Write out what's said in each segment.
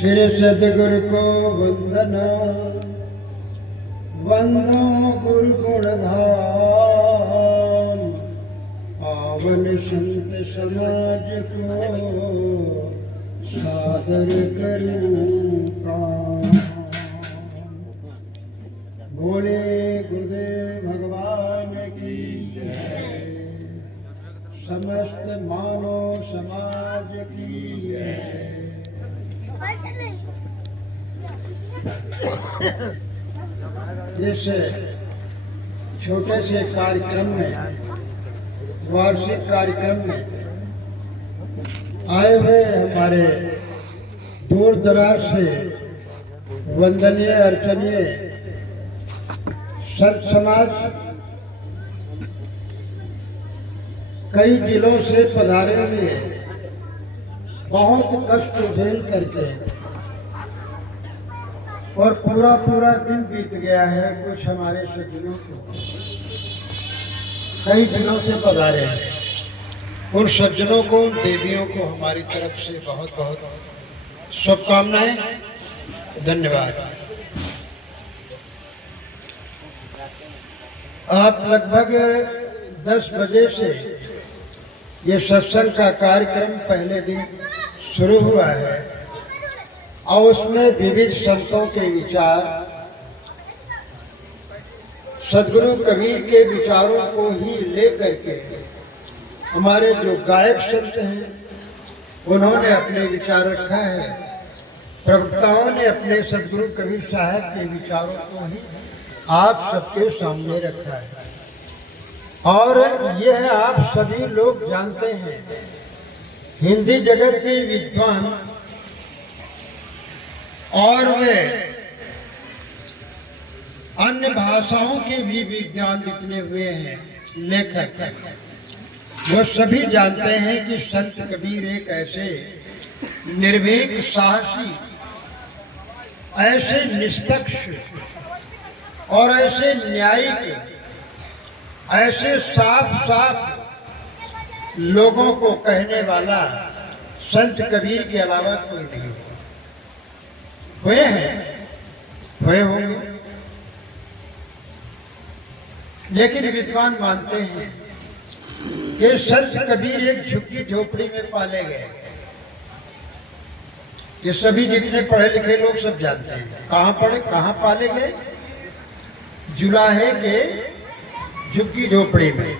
श्री सदगुरु को वंदना, वंदो गुरु गुणधाम। पावन संत समाज को सादर करूं प्रणाम। बोले गुरुदेव भगवान की जय, समस्त मानव समाज की जय। इस छोटे से कार्यक्रम में, वार्षिक कार्यक्रम में आए हुए हमारे दूर दराज से वंदनीय अर्चनीय संत समाज कई जिलों से पधारे हुए बहुत कष्ट झेल करके, और पूरा दिन बीत गया है। कुछ हमारे सज्जनों को कई दिनों से पधारे हैं। उन सज्जनों को, उन देवियों को हमारी तरफ से बहुत बहुत शुभकामनाएं, धन्यवाद। आप लगभग 10 बजे से ये सत्संग का कार्यक्रम पहले दिन शुरू हुआ है, और उसमें विविध संतों के विचार, सदगुरु कबीर के विचारों को ही लेकर के हमारे जो गायक संत हैं उन्होंने अपने विचार रखा है। प्रवक्ताओं ने अपने सदगुरु कबीर साहब के विचारों को ही आप सबके सामने रखा है। और यह आप सभी लोग जानते हैं, हिंदी जगत के विद्वान और वे अन्य भाषाओं के भी विद्वान जितने हुए हैं लेखक, वो सभी जानते हैं कि संत कबीर एक ऐसे निर्भीक, साहसी, ऐसे निष्पक्ष और ऐसे न्यायिक, ऐसे साफ लोगों को कहने वाला संत कबीर के अलावा कोई नहीं हुआ। हुए हैं, हुए होंगे, लेकिन विद्वान मानते हैं कि संत कबीर एक झुग्गी झोपड़ी में पाले गए। ये सभी जितने पढ़े लिखे लोग सब जानते हैं। कहाँ पढ़े, कहाँ पाले गए? जुलाहे के झुग्गी झोपड़ी में।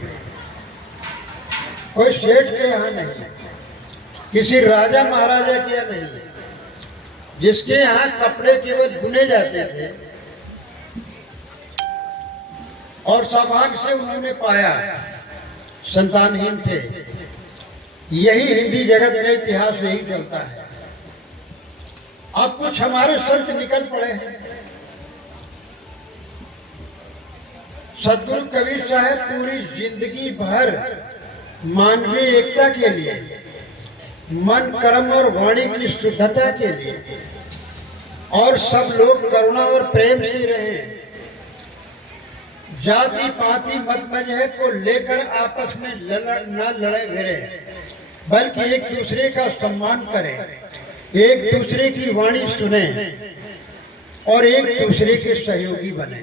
कोई सेठ के यहाँ नहीं, किसी राजा महाराजा के यहाँ नहीं, जिसके यहाँ कपड़े केवल बुने जाते थे, और सौभाग्य से उन्होंने पाया, संतानहीन थे। यही हिंदी जगत में इतिहास यही चलता है। अब कुछ हमारे संत निकल पड़े हैं। सदगुरु कबीर साहब पूरी जिंदगी भर मानवीय एकता के लिए, मन, कर्म और वाणी की शुद्धता के लिए, और सब लोग करुणा और प्रेम से रहे, जाति पाति मत मजहब को लेकर आपस में न लड़े भिड़े, बल्कि एक दूसरे का सम्मान करें, एक दूसरे की वाणी सुने और एक दूसरे के सहयोगी बने।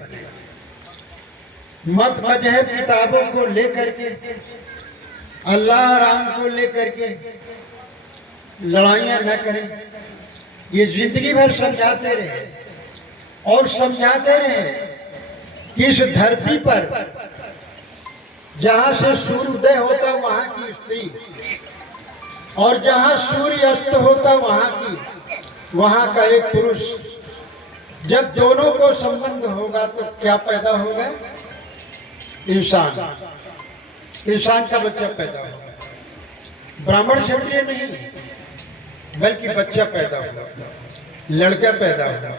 मत मजहब किताबों को लेकर के, अल्लाह राम को लेकर के लड़ाइयां न करें। ये जिंदगी भर समझाते रहे और समझाते रहे कि इस धरती पर जहां से सूर्य उदय होता वहां की स्त्री, और जहां सूर्य अस्त होता वहां का एक पुरुष, जब दोनों को संबंध होगा तो क्या पैदा होगा? इंसान का बच्चा पैदा होगा। ब्राह्मण क्षत्रिय नहीं, बल्कि बच्चा पैदा होगा, लड़का पैदा होगा,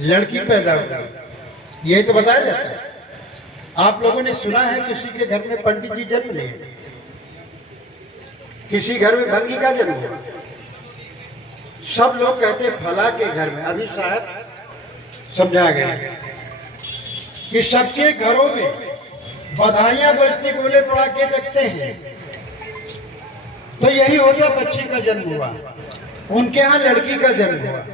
लड़की पैदा होगी। यही तो बताया जाता है। आप लोगों ने सुना है किसी के घर में पंडित जी जन्म लिए, किसी घर में भंगी का जन्म हुआ। सब लोग कहते हैं फला के घर में। अभी साहब समझा गया कि सबके घरों में बधाइयां बजती, बोले पड़ाके लगते हैं, तो यही होता बच्चे का जन्म हुआ। उनके यहाँ लड़की का जन्म हुआ,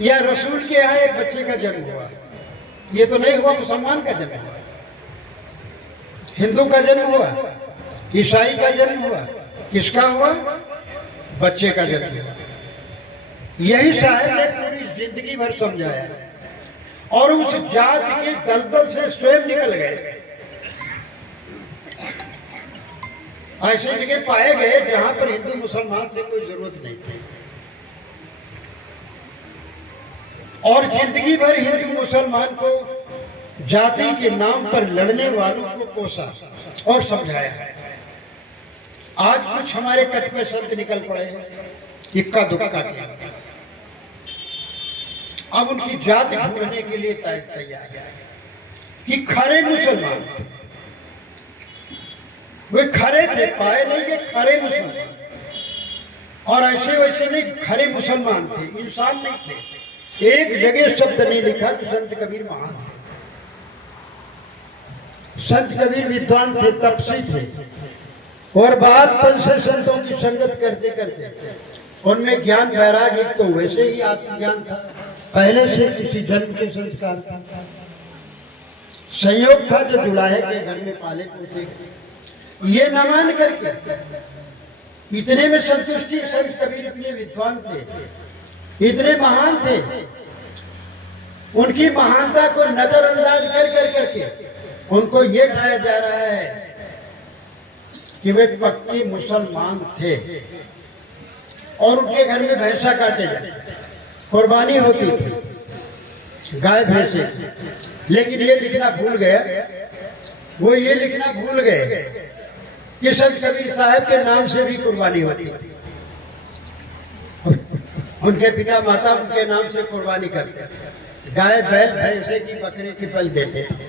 या रसूल के यहाँ एक बच्चे का जन्म हुआ, ये तो नहीं हुआ मुसलमान का जन्म हुआ, हिंदू का जन्म हुआ, ईसाई का जन्म हुआ, किसका हुआ? बच्चे का जन्म हुआ। यही साहब ने पूरी जिंदगी भर समझाया और उस जात के दलदल से स्वयं निकल गए। ऐसे जगह पाए गए जहां पर हिंदू मुसलमान से कोई जरूरत नहीं थी, और जिंदगी भर हिंदू मुसलमान को जाति के नाम पर लड़ने वालों को कोसा और समझाया। आज कुछ हमारे कथ में संत निकल पड़े हैं, इक्का दुक्का किया, अब उनकी जाति ढूंढने के लिए तैयार है कि खरे मुसलमान थे, वे खरे थे, पाए नहीं कि खरे मुसलमान, और ऐसे वैसे नहीं, खरे मुसलमान थे, इंसान नहीं थे। एक जगह शब्द नहीं लिखा कि संत कबीर महान थे। संत कबीर विद्वान थे, तपस्वी थे, और बात से संतों की संगत करते करते उनमें ज्ञान वैराग्य तो वैसे ही आत्मज्ञान था, पहले से किसी जन्म के संस्कार था, संयोग था जो जुड़ाए के घर में पाले पोसे। ये न मान करके इतने में संतुष्टि, संत कबीर इतने विद्वान थे, इतने महान थे, उनकी महानता को नजरअंदाज कर करके उनको ये ठाया जा रहा है कि वे पक्के मुसलमान थे, और उनके घर में भैंसा काटे जाते, कुर्बानी होती थी गाय भैंसे की। लेकिन ये लिखना भूल गया, वो ये लिखना भूल गए कि संत कबीर साहब के नाम से भी कुर्बानी होती थी, उनके पिता माता उनके नाम से कुर्बानी करते थे, गाय बैल भैंसे की बकरी की पल देते थे।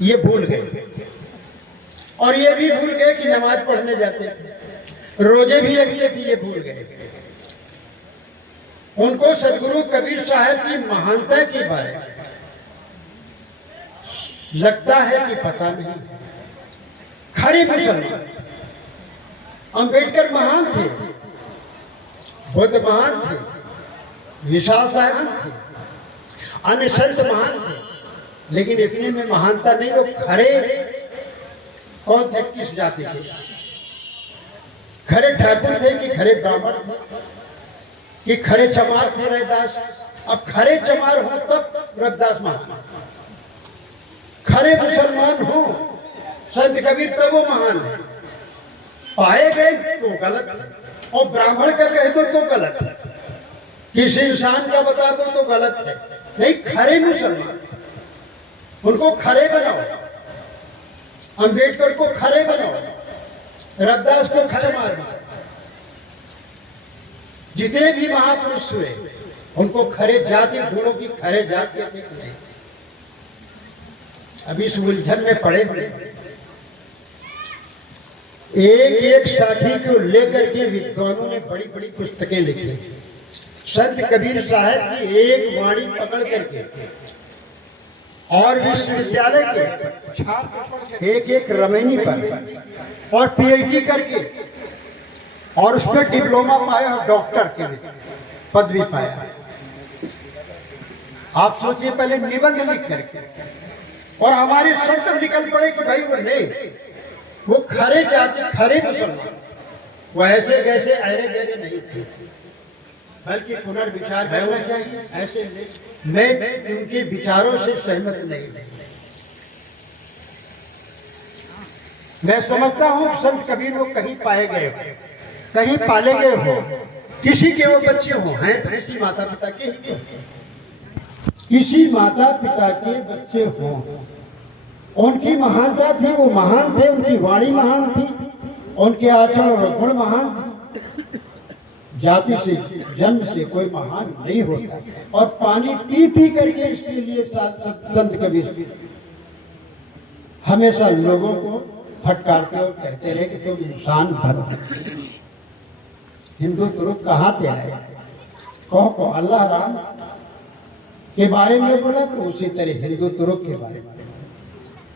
ये भूल गए, और ये भी भूल गए कि नमाज पढ़ने जाते थे, रोजे भी रखते थे, ये भूल गए। उनको सदगुरु कबीर साहब की महानता के बारे में लगता है कि पता नहीं है। खरे मुसलमान, अंबेडकर महान थे, बुद्ध महान थे, विशाल साहब थे, अन्य संत महान थे, लेकिन इतने में महानता नहीं। वो खरे कौन थे, किस जाति के? खरे ठाकुर थे कि खरे ब्राह्मण थे कि खरे चमार थे रविदास? अब खरे चमार हो तब रविदास महान, खरे मुसलमान हो संत कबीर तब वो महान है। पाए गए तो गलत है, और ब्राह्मण का कह दो तो गलत है, किसी इंसान का बता दो तो गलत है। नहीं, खरे मुसलमान, उनको खरे बनाओ, अंबेडकर को खरे बनाओ, रविदास को खरे मारो, जितने भी महापुरुष हुए उनको खरे जाति ढूंढो कि खरे जाति थे कि नहीं। अभी इस उलझन में पड़े हुए, एक एक साथी को लेकर के विद्वानों ने बड़ी बड़ी पुस्तकें लिखी। संत कबीर साहब की एक वाणी पकड़ करके और विश्वविद्यालय के छात्र एक एक रमैनी पर और पीएचडी करके और उसमें डिप्लोमा पाया और डॉक्टर के पदवी पाया। आप सोचिए, पहले निबंध लिख करके, और हमारे संत निकल पड़े कि भाई वो नहीं, वो खरे जाति, खरे मुसलमान, वो ऐसे कैसे अरे गहरे नहीं थे, बल्कि पुनर्विचार होना चाहिए। ऐसे नहीं, मैं उनके विचारों से सहमत नहीं। मैं समझता हूँ संत कबीर वो कहीं पाए गए हो, कहीं पाले गए हो, किसी के वो बच्चे हो, हैं तो किसी माता पिता के ही, किसी माता पिता के बच्चे हो। उनकी महानता थी, वो महान थे, उनकी वाणी महान थी, उनके आचरण और गुण महान थे। जाति से, जन्म से कोई महान नहीं होता, और पानी पी पी करके इसके लिए संत कबीर हमेशा लोगों को फटकारते और कहते रहे कि तुम इंसान बनो। हिंदू तुरुक कहाँ से आए? कहो अल्लाह राम के बारे में बोला तो उसी तरह हिंदू तुरुक के बारे में,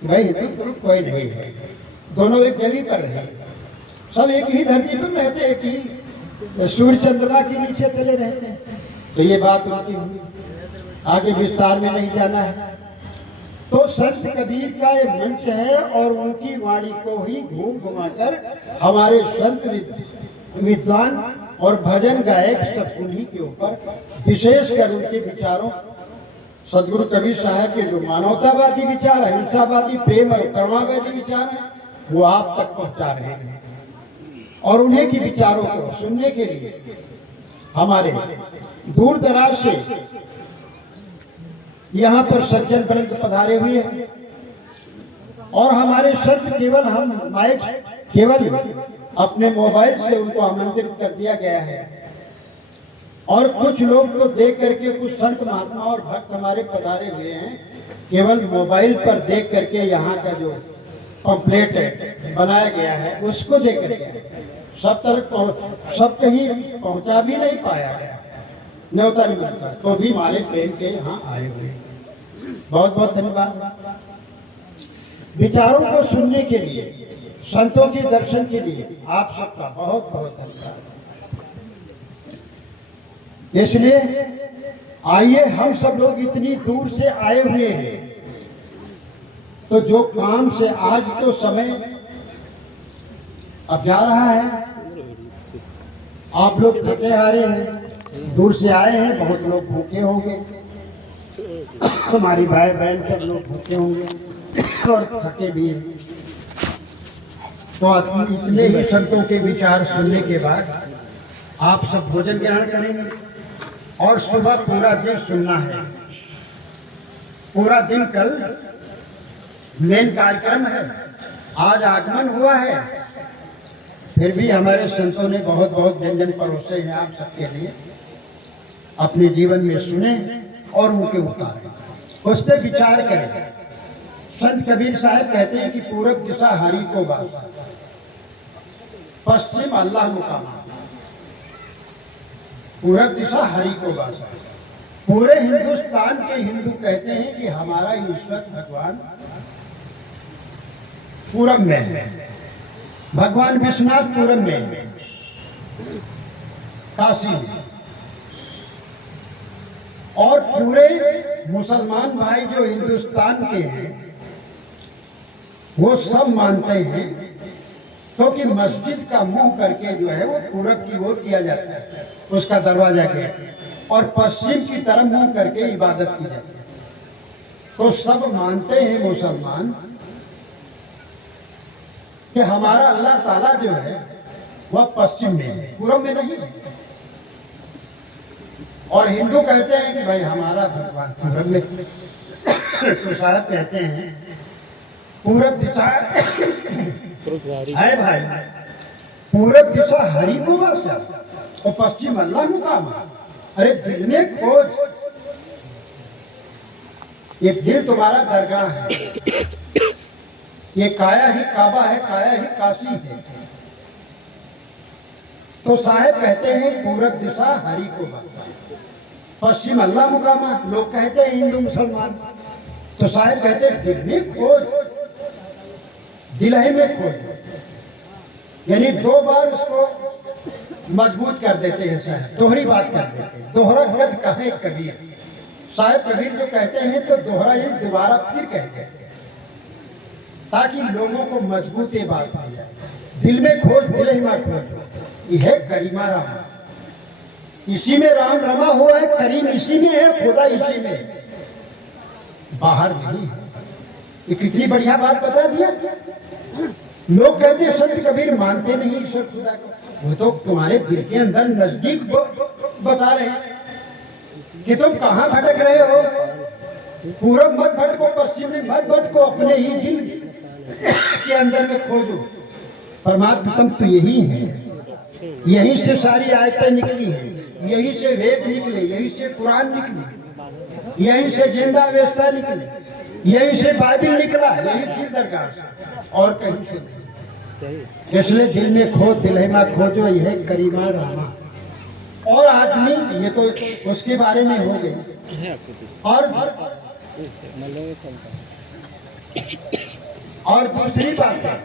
भाई हिंदू तुरुक कोई नहीं है, दोनों एक जगह पर रहे। सब एक ही धरती पर रहते, एक ही सूर्य चंद्रमा के नीचे चले रहते हैं। तो ये बात उनकी हुई, आगे विस्तार में नहीं जाना है। तो संत कबीर का ये मंच है और उनकी वाणी को ही घूम घुमाकर हमारे संत विद्वान और भजन गायक सब उन्हीं के ऊपर, विशेषकर उनके विचारों, सदगुरु कबीर साहब के जो मानवतावादी विचार, अहिंसावादी, प्रेम और करुणावादी विचार हैं, वो आप तक पहुंचा रहे हैं। और उन्हीं के विचारों को सुनने के लिए हमारे दूर दराज से यहाँ पर सज्जन वृंद पधारे हुए हैं। और हमारे संत केवल हम माइक केवल अपने मोबाइल से उनको आमंत्रित कर दिया गया है। और कुछ लोग तो देख करके, कुछ संत महात्मा और भक्त हमारे पधारे हुए हैं, केवल मोबाइल पर देख करके यहाँ का जो पंपलेट है बनाया गया है उसको देख करके सब तरफ सब कहीं पहुँचा भी नहीं पाया गया न्योता निमंत्रण, तो भी हमारे प्रेम के यहाँ आए हुए हैं। बहुत बहुत धन्यवाद। विचारों को सुनने के लिए, संतों के दर्शन के लिए आप सबका बहुत बहुत धन्यवाद। इसलिए आइए, हम सब लोग इतनी दूर से आए हुए हैं, तो जो काम से आज तो समय अब जा रहा है, आप लोग थके हारे हैं, दूर से आए हैं, बहुत लोग भूखे होंगे, हमारी भाई बहन सब लोग भूखे होंगे और थके भी हैं। तो इतने ही संतों के विचार सुनने के बाद आप सब भोजन ग्रहण करेंगे और सुबह पूरा दिन सुनना है। पूरा दिन कल मेन कार्यक्रम है, आज आगमन हुआ है, फिर भी हमारे संतों ने बहुत बहुत व्यंजन परोसे हैं आप सबके लिए। अपने जीवन में सुने और उनके उतारे, उस पर विचार करें। संत कबीर साहब कहते हैं कि पूरब दिशा हरि को बासा, पश्चिम अल्लाह मुकामा। पूरब दिशा हरि को बासा। पूरे हिंदुस्तान के हिंदू कहते हैं कि हमारा ईश्वर भगवान पूरब में है, भगवान विश्वनाथ पूरब में है, काशी में। और पूरे मुसलमान भाई जो हिंदुस्तान के हैं वो सब मानते हैं, क्योंकि मस्जिद का मुंह करके जो है वो पूरब की ओर किया जाता है, उसका दरवाजा के, और पश्चिम की तरफ मुंह करके इबादत की जाती है। तो सब मानते हैं मुसलमान कि हमारा अल्लाह ताला जो है वह पश्चिम में है, पूरब में नहीं है। और हिंदू कहते हैं कि भाई हमारा भगवान पूरब में। तो साहब कहते हैं पूरब दिशा है भाई, पूरब दिशा हरि को बासा और पश्चिम अल्लाह मुकामा। अरे दिल में खोज, ये दिल तुम्हारा दरगाह है, ये काया ही काबा है, काया ही काशी है। तो साहेब कहते हैं पूरब दिशा हरि को बासा, पश्चिम अल्लाह मुकामा। लोग कहते हैं हिंदू मुसलमान, तो साहेब कहते हैं दिल में खोज, दिल ही में खोज। यानी दो बार उसको मजबूत कर देते हैं साहब, दोहरी बात कर देते हैं। दोहरा गद कहे कबीर, साहब कबीर जो कहते हैं तो दोहरा ही दोबारा फिर कह देते हैं, ताकि लोगों को मजबूत ये बात हो जाए। दिल में खोज, दिल ही में खोज, यह करीमा रामा, इसी में राम रमा हुआ है, करीम इसी में है, खुदा इसी में है, बाहर नहीं है। ये कितनी बढ़िया बात बता दिया। लोग कहते हैं संत कबीर मानते नहीं ईश्वर खुदा को, वो तो तुम्हारे दिल के अंदर नजदीक बता रहे हैं कि तुम कहाँ भटक रहे हो। पूरब मत भटको, पश्चिम में मत भटको, अपने ही दिल के अंदर में खोजो। परमात्मा तुम तो यही है, यहीं से सारी आयतें निकली हैं, यहीं से वेद निकले, यहीं से कुरान निकली, यहीं से जिंदा अवस्था निकली, यहीं से बाइबिल निकला, यही दिल दरगाह से, और कहीं से नहीं। इसलिए दिल में खो, दिल में खोजो, यह करीमा रामा। और आदमी, ये तो उसके बारे में हो गई। और दूसरी बात है,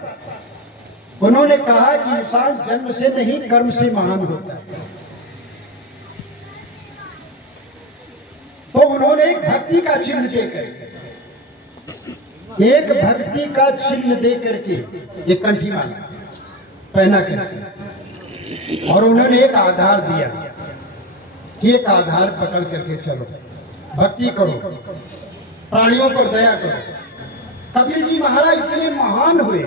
उन्होंने कहा कि इंसान जन्म से नहीं कर्म से महान होता है। तो उन्होंने एक भक्ति का चिन्ह दे करके ये कंठी माला पहना करके, और उन्होंने एक आधार दिया कि एक आधार पकड़ करके चलो, भक्ति करो, प्राणियों पर दया करो। कबीर जी महाराज इतने महान हुए,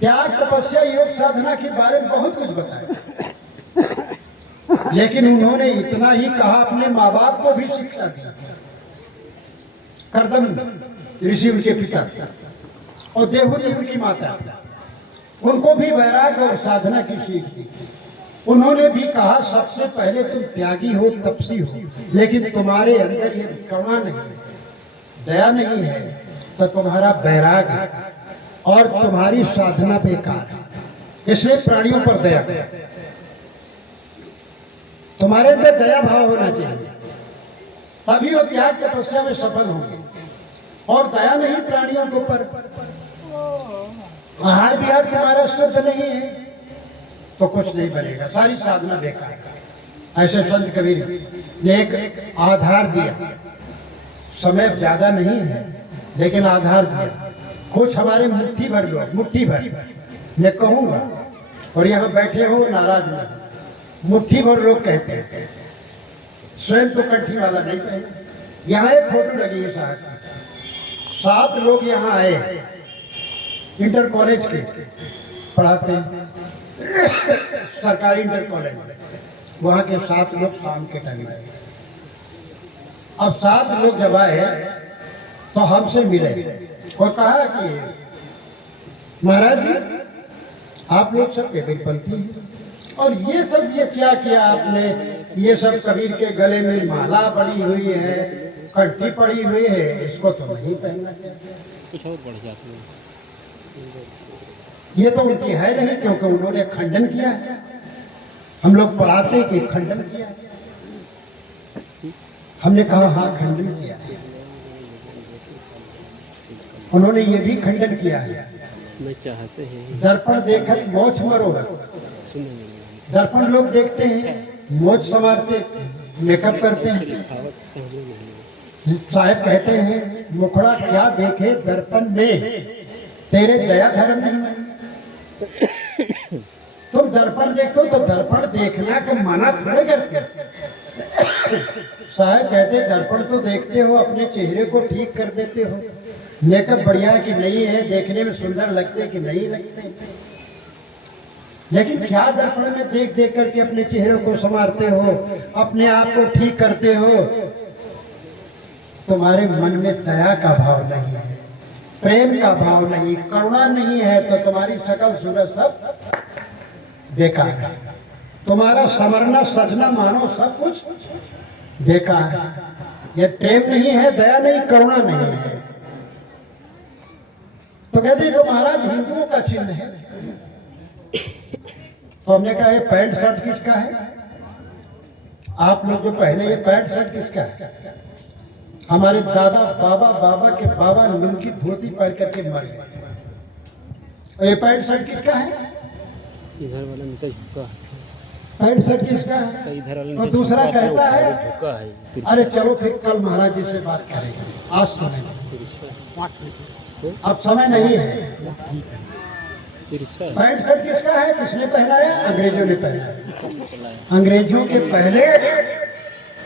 त्याग तपस्या योग साधना के बारे में बहुत कुछ बताया, लेकिन उन्होंने इतना ही कहा, अपने माँ बाप को भी शिक्षा दी। करदम ऋषि उनके पिता और देवहूति उनकी माता, उनको भी वैराग्य और साधना की सीख दी। उन्होंने भी कहा सबसे पहले तुम त्यागी हो, तपसी हो, लेकिन तुम्हारे अंदर ये करुणा नहीं है, दया नहीं है, तो तुम्हारा वैराग्य और तुम्हारी साधना बेकार है। इसलिए प्राणियों पर दया करो, तुम्हारे अंदर दया भाव होना चाहिए, तभी वो त्याग तपस्या में सफल होंगे। और दया नहीं प्राणियों के ऊपर, आहार विहार तुम्हारा शुद्ध नहीं है तो कुछ नहीं बनेगा, सारी साधना बेकार। ऐसे संत कबीर ने एक आधार दिया, समय ज्यादा नहीं है लेकिन आधार दिया। कुछ हमारे मुट्ठी भर लोग, मुट्ठी भर मैं कहूँगा, और यहाँ बैठे हो नाराज नहीं, मुट्ठी भर लोग कहते हैं, स्वयं तो कंठी वाला नहीं पहना। यहाँ एक फोटो लगी है साहब की, 7 लोग यहाँ आए, इंटर कॉलेज के पढ़ाते हैं, सरकारी इंटर कॉलेज, वहाँ के 7 लोग शाम के टाइम आए। अब 7 लोग जब आए तो हमसे मिले और कहा कि महाराज जी आप लोग सब कबीरपंथी हैं, और ये सब ये क्या किया आपने, ये सब कबीर के गले में माला पड़ी हुई है, कंठी पड़ी हुई है, इसको तो नहीं पहनना चाहिए। कुछ और बढ़ जाती है, ये तो उनकी है नहीं, क्योंकि उन्होंने खंडन किया है। हम लोग पढ़ाते कि खंडन किया है, हमने कहा हाँ खंडन किया है। उन्होंने ये भी खंडन किया है, चाहते हैं दर्पण देखकर मोछ मरोरत। दर्पण लोग देखते हैं, मोछ संवारते, मेकअप करते हैं। साहब कहते हैं मुखड़ा क्या देखे दर्पण में, तेरे दया धर्म नहीं। तुम दर्पण देखते हो तो दर्पण देखना का मना थोड़े करते। साहब कहते दर्पण तो देखते हो, अपने चेहरे को ठीक कर देते हो, मेकअप बढ़िया कि नहीं है, देखने में सुंदर लगते कि नहीं लगते, लेकिन क्या दर्पण में देख देख करके अपने चेहरे को संवारते हो, अपने आप को ठीक करते हो। तुम्हारे मन में दया का भाव नहीं है, प्रेम का भाव नहीं, करुणा नहीं है, तो तुम्हारी शकल सूरत सब बेकार है। तुम्हारा समरना सजना मानो सब कुछ बेकार है। ये प्रेम नहीं है, दया नहीं, करुणा नहीं है, तो कहते तो महाराज हिंदुओं का चिन्ह है। तो हमने कहा ये पैंट शर्ट किसका है, आप लोग जो पहने ये पैंट शर्ट किसका है। हमारे दादा बाबा के बाबा लुंगी धोती पहन करके मर गए। ये पैंट शर्ट किसका है, इधर वाला नीचे झुका है, पैंट शर्ट किसका है, इधर वाला, तो दूसरा कहता है झुका है। अरे चलो फिर कल महाराज जी से बात करेंगे, आज समय नहीं, अब समय नहीं है। पैंट शर्ट किसका है, किसने पहना है, अंग्रेजों ने पहना है। अंग्रेजों के पहले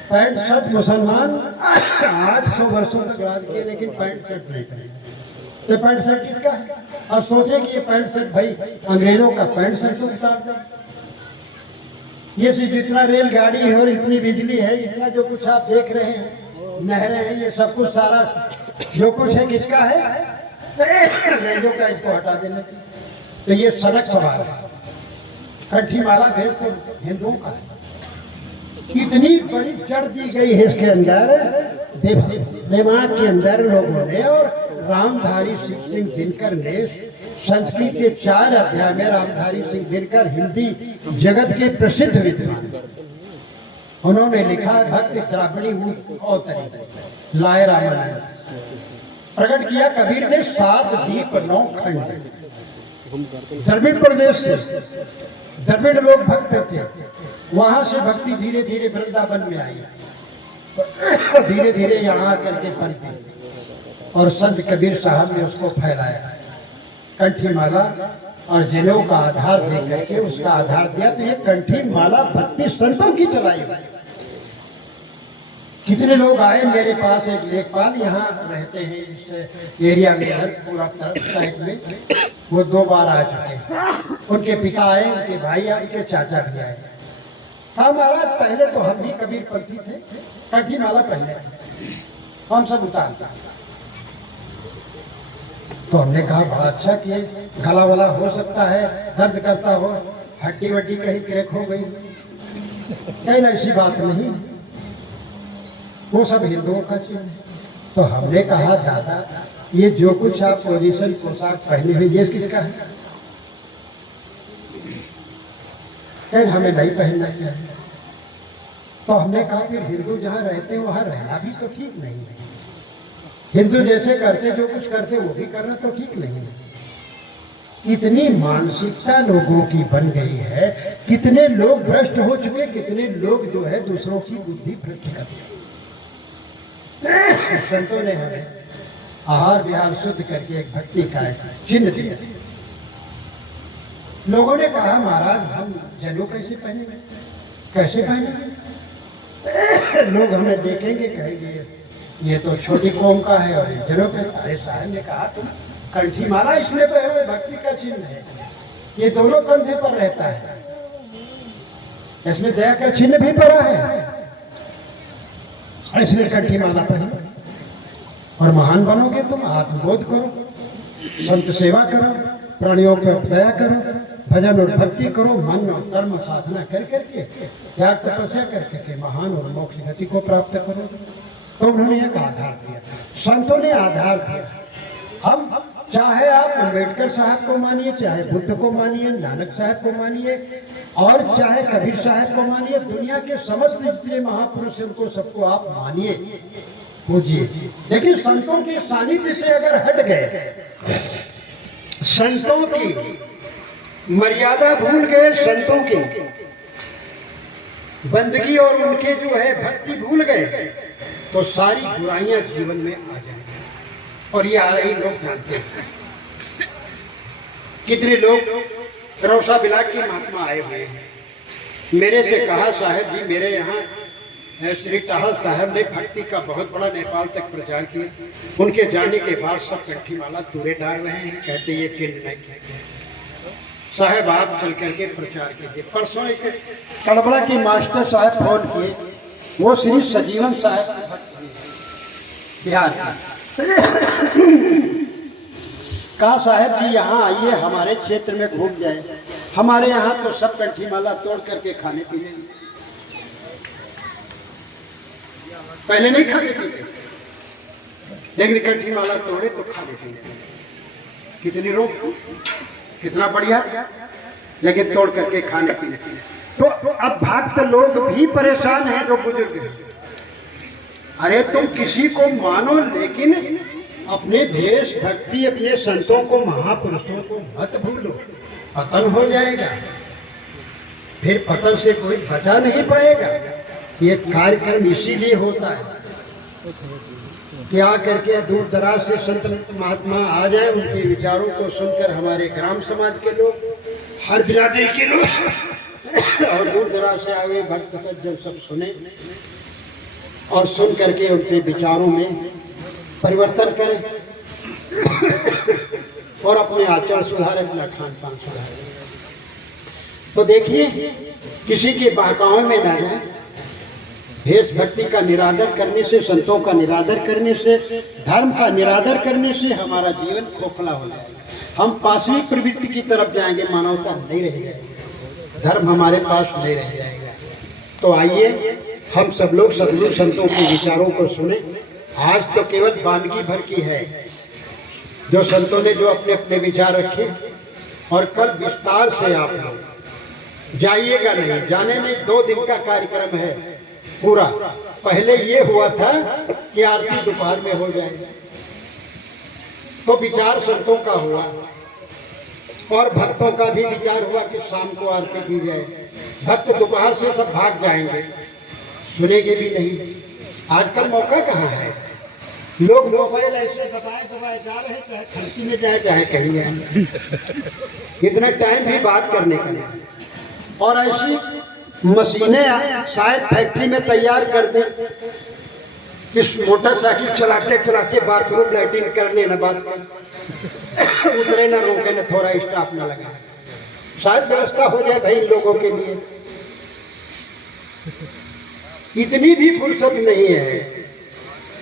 पैंट शर्ट मुसलमान 800 वर्षों तक राज किए, लेकिन पैंट शर्ट नहीं पहने। तो पैंट शर्ट किसका है। अब सोचे कि ये पैंट शर्ट भाई अंग्रेजों का पैंट शर्ट से उतार दें। ये जितना रेलगाड़ी है और इतनी बिजली है, इतना जो कुछ आप देख रहे हैं, नहरें हैं, ये सब कुछ सारा जो कुछ है किसका है, अंग्रेजों का। इसको हटा देने की तो ये सड़क सवाल है। कंठी माला भेज तो हिंदुओं का है। इतनी बड़ी जड़ दी गई है इसके अंदर, दिमाग के अंदर लोगों ने। और रामधारी सिंह दिनकर ने संस्कृत के 4 अध्याय में, रामधारी सिंह दिनकर हिंदी जगत के प्रसिद्ध विद्वान, उन्होंने लिखा भक्ति द्राविणी अवतरी लाए रामानंद। प्रकट किया कबीर ने 7 दीप 9 खंड। द्रविड़ प्रदेश से द्रविड़ लोग भक्त थे, वहां से भक्ति धीरे धीरे वृंदावन में आई, धीरे धीरे यहाँ आकर के पनपी और संत कबीर साहब ने उसको फैलाया। कंठी माला और जनेऊ का आधार दे करके उसका आधार दिया, तो ये कंठी माला भक्ति संतों की चलाई हुई। कितने लोग आए मेरे पास, एक लेखपाल यहाँ रहते हैं इस एरिया में, इधर पूरा साइड में, वो 2 बार आ चुके हैं। उनके पिता आए, उनके भाई आए, उनके चाचा भी आए। हाँ महाराज, पहले तो हम भी कबीरपंथी थे, कंठी माला पहले थे, हम सब उतारता। तो हमने कहा बड़ा अच्छा किए, गला वाला हो सकता है, दर्द करता हो, हड्डी वड्डी कहीं क्रैक हो गई, कहीं ऐसी बात नहीं, वो सब हिंदुओं का चिन्ह है। तो हमने कहा दादा ये जो कुछ आप पोजीशन पोशाक पहने हुए ये किसका है? कहीं हमें नहीं पहनना चाहिए। तो हमने कहा फिर हिंदू जहाँ रहते हैं वहाँ रहना भी तो ठीक नहीं है, हिंदू जैसे करते जो कुछ करते वो भी करना तो ठीक नहीं है। इतनी मानसिकता लोगों की बन गई है, कितने लोग भ्रष्ट हो चुके, कितने लोग जो है दूसरों की बुद्धि भ्रष्ट करते। संतों ने हमें आहार विहार शुद्ध करके एक भक्ति का चिन्ह दिया। लोगों ने कहा महाराज हम जनेऊ कैसे पहनेंगे, कैसे पहनेंगे? लोग हमें देखेंगे कहेंगे ये तो छोटी कौम का है और ये जनेऊ पे। अरे साहब ने कहा तुम कंठी माला इसमें पहनो, भक्ति का चिन्ह है, ये दोनों कंधे पर रहता है, इसमें दया का चिन्ह भी पड़ा है, इसलिए कंठी माला पहनो और महान बनोगे तुम। आत्मबोध करो, संत सेवा करो, प्राणियों पर दया करो, भजन और भक्ति करो, मन और कर्म साधना कर करके, त्याग तपस्या करके महान और मोक्ष गति को प्राप्त करो। तो उन्होंने एक आधार दिया, संतों ने आधार दिया। हम चाहे आप अम्बेडकर साहब को मानिए, चाहे बुद्ध को मानिए, नानक साहब को मानिए और चाहे कबीर साहब को मानिए, दुनिया के समस्त जितने महापुरुष हैं उनको सबको आप मानिए, पूजिए, लेकिन संतों के सानिध्य से अगर हट गए, संतों की मर्यादा भूल गए, संतों की बंदगी और उनके जो है भक्ति भूल गए, तो सारी बुराइयां जीवन में आ जाएंगी। और ये आ रही लोग जानते हैं। कितने लोग रौसा बिलाग के महात्मा आए हुए हैं, मेरे से कहा साहब जी मेरे यहाँ श्री टाहल साहब ने भक्ति का बहुत बड़ा नेपाल तक प्रचार किया, उनके जाने के बाद सब कंठी माला तूरे डाल रहे हैं, कहते ये चिन्ह नहीं किया साहब, आप चल करके प्रचार कीजिए। परसों एक कड़बड़ा के मास्टर साहब फोन किए, वो श्री सजीवन साहब बिहार का, कहा साहब जी यहाँ आइए, हमारे क्षेत्र में घूम जाए, हमारे यहाँ तो सब कंठी माला तोड़ करके खाने पीने, पहले नहीं खाते पीते, लेकिन कंठी माला तोड़े तो खाने पीने लगे। कितनी रोक, कितना बढ़िया, लेकिन तोड़ करके खाने पीने। तो अब भक्त लोग भी परेशान हैं जो बुजुर्ग हैं। अरे तुम किसी को मानो लेकिन अपने भेष भक्ति, अपने संतों को, महापुरुषों को मत भूलो, पतन हो जाएगा, फिर पतन से कोई बचा नहीं पाएगा। ये कार्यक्रम इसीलिए होता है कि आकर के दूर दराज से संत महात्मा आ जाए, उनके विचारों को सुनकर हमारे ग्राम समाज के लोग, हर बिरादरी के लोग और दूर दराज से आए हुए भक्त सज्जन सब सुने और सुन करके उनके विचारों में परिवर्तन करें और अपने आचरण सुधारें, अपना खान पान सुधारें। तो देखिए किसी के बहकावे में ना जाए। भेष भक्ति का निरादर करने से, संतों का निरादर करने से, धर्म का निरादर करने से हमारा जीवन खोखला हो जाएगा। हम पाशवी प्रवृत्ति की तरफ जाएंगे, मानवता नहीं रह जाएगी, धर्म हमारे पास नहीं रह जाएगा। तो आइए हम सब लोग सदगुरु संतों के विचारों को सुने। आज तो केवल वानगी भर की है जो संतों ने जो अपने अपने विचार रखे, और कल विस्तार से आप लोग जाइएगा, नहीं जाने नहीं, 2 दिन का कार्यक्रम है पूरा। पहले ये हुआ था कि आरती दोपहर में हो जाए, तो विचार संतों का हुआ, और भक्तों का भी विचार हुआ कि शाम को आरती की जाए। भक्त दोपहर से सब भाग जाएंगे, सुनेंगे भी नहीं। आजकल मौका कहाँ है, लोग मोबाइल ऐसे दबाए दबाए जा रहे हैं, चाहे खर्ची में जाए चाहे कहीं जाए, इतना टाइम भी बात करने का नहीं। और ऐसी मशीनें शायद फैक्ट्री में तैयार कर दें कि मोटरसाइकिल चलाते चलाते बाथरूम लैट्रिन करने न बात उतरे न रोके न थोड़ा स्टॉप न लगा। शायद व्यवस्था हो जाए भाई इन लोगों के लिए। इतनी भी फुर्सत नहीं है,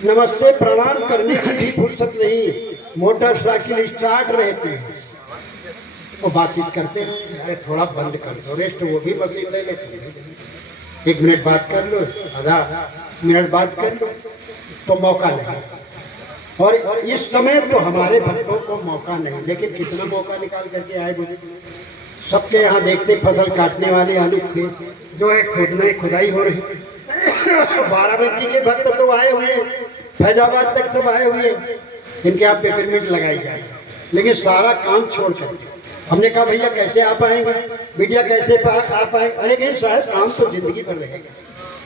नमस्ते प्रणाम करने की भी फुर्सत नहीं। मोटरसाइकिल स्टार्ट रहती है वो बातचीत करते हैं, अरे थोड़ा बंद कर दो, रेस्ट वो भी मशीन ले लेते हैं, 1 मिनट बात कर लो, आधा मिनट बात कर लो, तो मौका नहीं। और इस समय तो हमारे भक्तों को मौका नहीं, लेकिन कितना मौका निकाल करके आए बोले। सबके यहाँ देखते फसल काटने वाले आलू खेत जो है खोदना खुदाई हो रही। बाराबंकी के भक्त तो आए हुए, फैजाबाद तक सब आए हुए, इनके यहाँ पेपरमिंट लगाई जाएगी, लेकिन सारा काम छोड़ करके हमने कहा भैया कैसे आ पाएंगे, मीडिया कैसे आ पाएंगे। अरे नहीं साहब, काम तो जिंदगी भर रहेगा।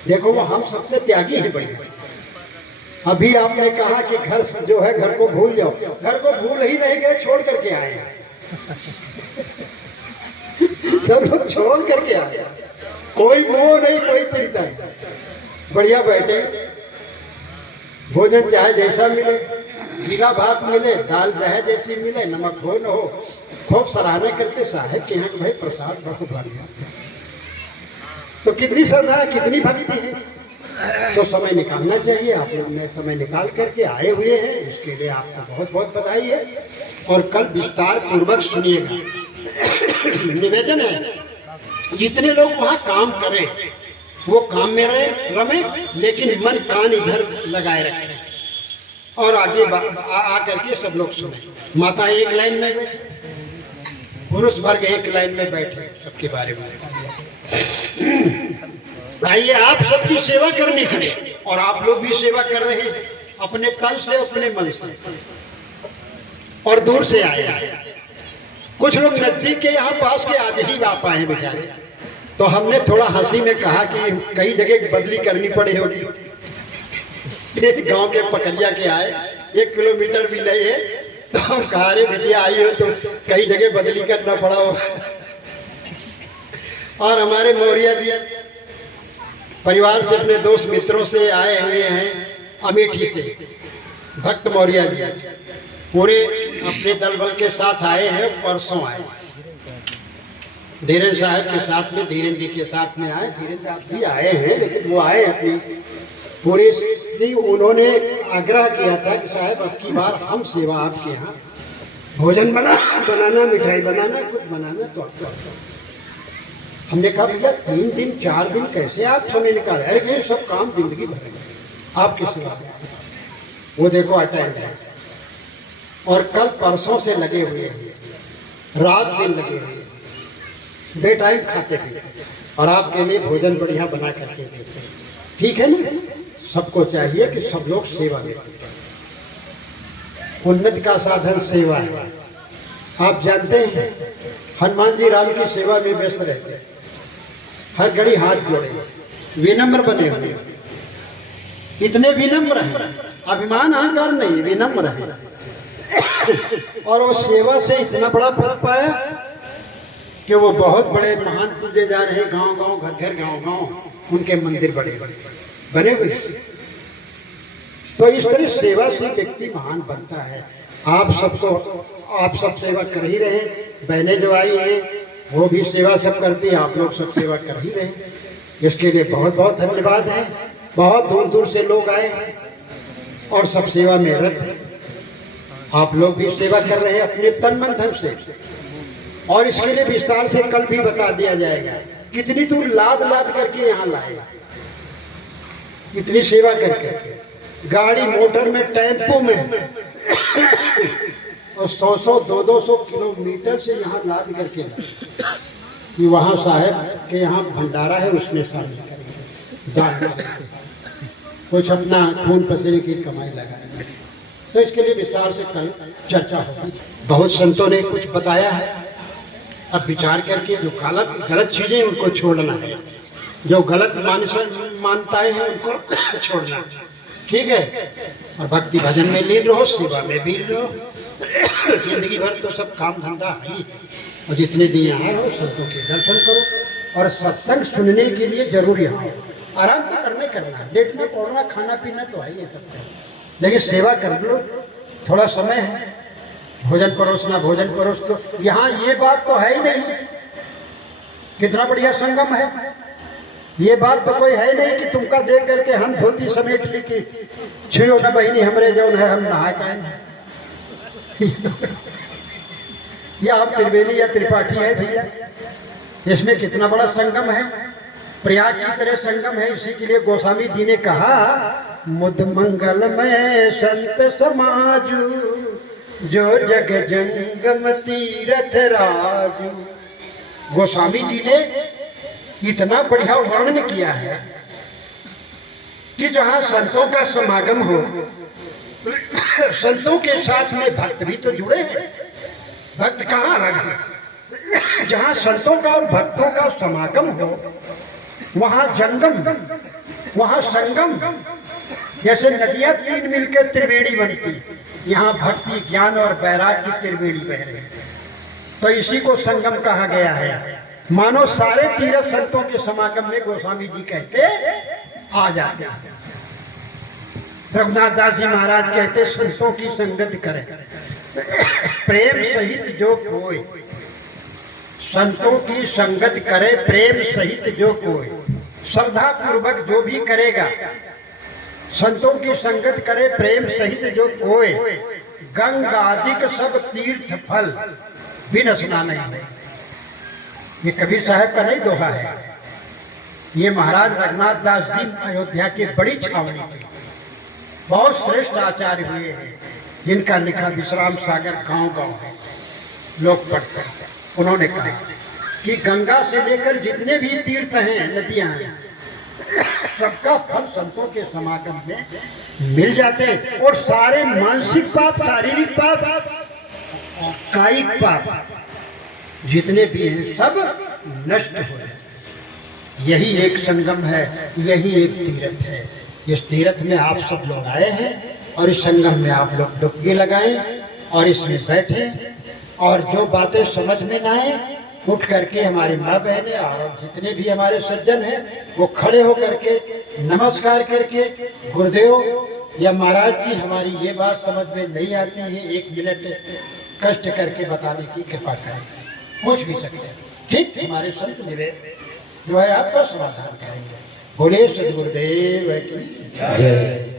देखो वो हम सबसे त्यागी है बढ़िया। अभी आपने कहा कि घर जो है घर को भूल जाओ, घर को भूल ही नहीं गए, छोड़ करके आए हैं। सब लोग छोड़ करके आए, कोई मोह नहीं, कोई चिंता नहीं, बढ़िया बैठे, भोजन चाहे जैसा मिले, गीला भात मिले, दाल चाहे जैसी मिले, नमक हो न हो, खूब सराहना करते साहब के यहाँ भाई प्रसाद बहुत बढ़िया। तो कितनी श्रद्धा है, कितनी भक्ति है, तो समय निकालना चाहिए। आप लोग ने समय निकाल करके आए हुए हैं, इसके लिए आपको बहुत बहुत बधाई है। और कल विस्तार पूर्वक सुनिएगा। निवेदन है जितने लोग वहाँ काम करें वो काम में रमे, लेकिन मन कान इधर लगाए रखें और आगे आ करके सब लोग सुने। माता एक लाइन में बैठे, पुरुष वर्ग एक लाइन में बैठे, सबके बारे में बता दिया गया। आइए आप सबकी सेवा करने के लिए, और आप लोग भी सेवा कर रहे हैं अपने तन से, अपने मन से, और दूर से आए। कुछ लोग नजदीक के यहाँ पास के आज ही आ पाए हैं बेचारे, तो हमने थोड़ा हंसी में कहा कि कई जगह बदली करनी पड़ी होगी। एक गांव के पकड़िया के आए, 1 किलोमीटर भी नहीं है, तो हम कहा रे बिटिया आई हो तो कई जगह बदली करना पड़ा होगा। और हमारे मौर्या जी परिवार से, अपने दोस्त मित्रों से आए हुए हैं अमेठी से, भक्त मौर्या जी पूरे अपने दल बल के साथ आए हैं। परसों आए धीरेन्द्र साहब के साथ में, धीरेन्द्र जी के साथ में आए। धीरेन्द्र आप भी आए हैं, लेकिन वो आए अपनी पूरे, उन्होंने आग्रह किया था कि साहब अब की बार हम सेवा आपके यहाँ, भोजन बनाना, मिठाई बनाना, कुछ बनाना, तो हमने कहा भैया 3 दिन 4 दिन कैसे आप समय निकाले। अरे सब काम जिंदगी भर है आपकी सेवा में। वो देखो अटेंड है, और कल परसों से लगे हुए हैं, रात दिन लगे हुए हैं, बेटाइम खाते पीते, और आपके लिए भोजन बढ़िया बना करके देते हैं। ठीक है ना, सबको चाहिए कि सब लोग सेवा में जुटें। उन्नति का साधन सेवा है। आप जानते हैं हनुमान जी राम की सेवा में व्यस्त रहते हैं, हर घड़ी हाथ जोड़े, विनम्र बने हुए हैं, इतने विनम्र हैं, अभिमान अहंकार नहीं, विनम्र हैं। और वो सेवा से इतना बड़ा फल पाया कि वो बहुत बड़े महान पूजे जा रहे, गांव गांव, घर घर, गांव गांव उनके मंदिर बड़े बने हुए। तो इस तरह सेवा से व्यक्ति महान बनता है। आप सब सेवा कर ही रहे, बहनें जो आई हैं वो भी सेवा सब करती है, आप लोग सब सेवा कर ही रहे। इसके लिए बहुत बहुत धन्यवाद है। बहुत दूर दूर से लोग आए और सब सेवा में रत हैं। आप लोग भी सेवा कर रहे हैं अपने तन मन धन से, और इसके लिए विस्तार से कल भी बता दिया जाएगा कितनी दूर लाद लाद करके यहाँ लाए, कितनी सेवा करके, गाड़ी मोटर में, टेम्पो में, और 100-100 200-200 किलोमीटर से यहाँ लाद करके लाए कि वहाँ साहब के यहाँ भंडारा है, उसमें शामिल करेंगे, दान करेंगे, कुछ अपना खून पसीने की कमाई लगाएंगे। तो इसके लिए विस्तार से कल चर्चा होगी। बहुत संतों ने कुछ बताया है, अब विचार करके जो गलत गलत चीजें उनको छोड़ना है, जो गलत मान्यताएं हैं उनको छोड़ना है, ठीक है। और भक्ति भजन में लीन रहो, सेवा में भी रहो। जिंदगी भर तो सब काम धंधा है ही है, और जितने दिन यहाँ हो संतों के दर्शन करो और सत्संग सुनने के लिए जरूर यहाँ हो। आराम तो करना है, लेटना पड़ना खाना पीना तो है ही सबका, लेकिन सेवा कर लो, थोड़ा समय है, भोजन परोसना, भोजन परोस। तो यहाँ ये बात तो है ही नहीं, कितना बढ़िया संगम है। ये बात तो कोई है नहीं कि तुमका देख करके हम धोती समेट ली कि छुओ न बहिनी हमरे जौन है हम नहा के। या हम त्रिवेणी या त्रिपाठी है भैया, इसमें कितना बड़ा संगम है, प्रयाग की तरह संगम है। इसी के लिए गोस्वामी जी ने कहा मुद मंगल में संत समाजू, जो जग जंगम तीरथ राजू। गोस्वामी जी ने इतना बढ़िया वर्णन किया है कि जहाँ संतों का समागम हो, संतों के साथ में भक्त भी तो जुड़े हैं, भक्त कहाँ अलग है। जहाँ संतों का और भक्तों का समागम हो वहाँ जंगम, वहाँ संगम, जैसे नदियाँ तीन मिलकर त्रिवेणी बनती, यहाँ भक्ति ज्ञान और वैराग की त्रिवेणी बह रही है, तो इसी को संगम कहा गया है। मानो सारे तीर्थ संतों के समागम में गोस्वामी जी कहते आ जाते हैं। रघुनाथ दास जी महाराज कहते संतों की संगत करें प्रेम सहित जो कोई, संतों की संगत करे प्रेम सहित जो कोई, श्रद्धा पूर्वक जो भी करेगा, संतों की संगत करे प्रेम सहित जो कोई, गंगादिक सब तीर्थ फल बिन स्नान नहीं। ये कबीर साहब का नहीं दोहा है, ये महाराज रघुनाथ दास जी अयोध्या के बड़ी छावनी के बहुत श्रेष्ठ आचार्य हुए हैं, जिनका लिखा विश्राम सागर गांव गांव है, लोग पढ़ते हैं। उन्होंने कहा कि गंगा से लेकर जितने भी तीर्थ हैं, नदियां हैं, सबका फल संतों के समागम में मिल जाते हैं, और सारे मानसिक पाप, शारीरिक पाप, कायिक पाप जितने भी हैं सब नष्ट हो जाते हैं। यही एक संगम है, यही एक तीर्थ है। इस तीर्थ में आप सब लोग आए हैं और इस संगम में आप लोग डुबकी लगाएं और इसमें बैठें, और जो बातें समझ में ना आए उठ करके हमारी माँ बहनें और जितने भी हमारे सज्जन हैं वो खड़े हो करके नमस्कार करके, गुरुदेव या महाराज जी हमारी ये बात समझ में नहीं आती है, 1 मिनट कष्ट करके बताने की कृपा करें, पूछ भी सकते हैं। ठीक, हमारे संत निवेद जो है आपका समाधान करेंगे। बोले सद्गुरुदेव की जय।